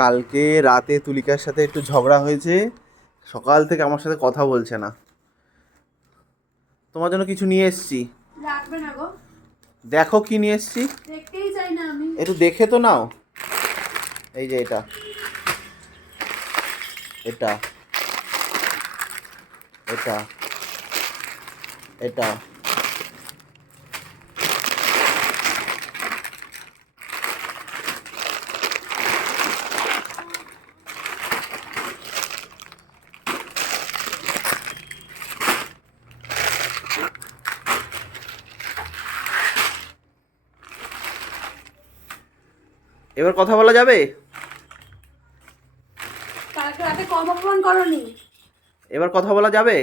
কালকে রাতে তুলিকার সাথে একটু ঝগড়া হয়েছে, সকাল থেকে আমার সাথে কথা বলছে না। তোমার জন্য কিছু নিয়ে এসেছি, রাখবে না গো। দেখো কি নিয়ে এসেছি। দেখতেই চাই না আমি। একটু দেখে তো নাও। এই যে এটা, এটা, এটা, এটা, এবার কথা বলা যাবে? কালকে রাতে কম অপমান করনি। এবার কথা বলা যাবে?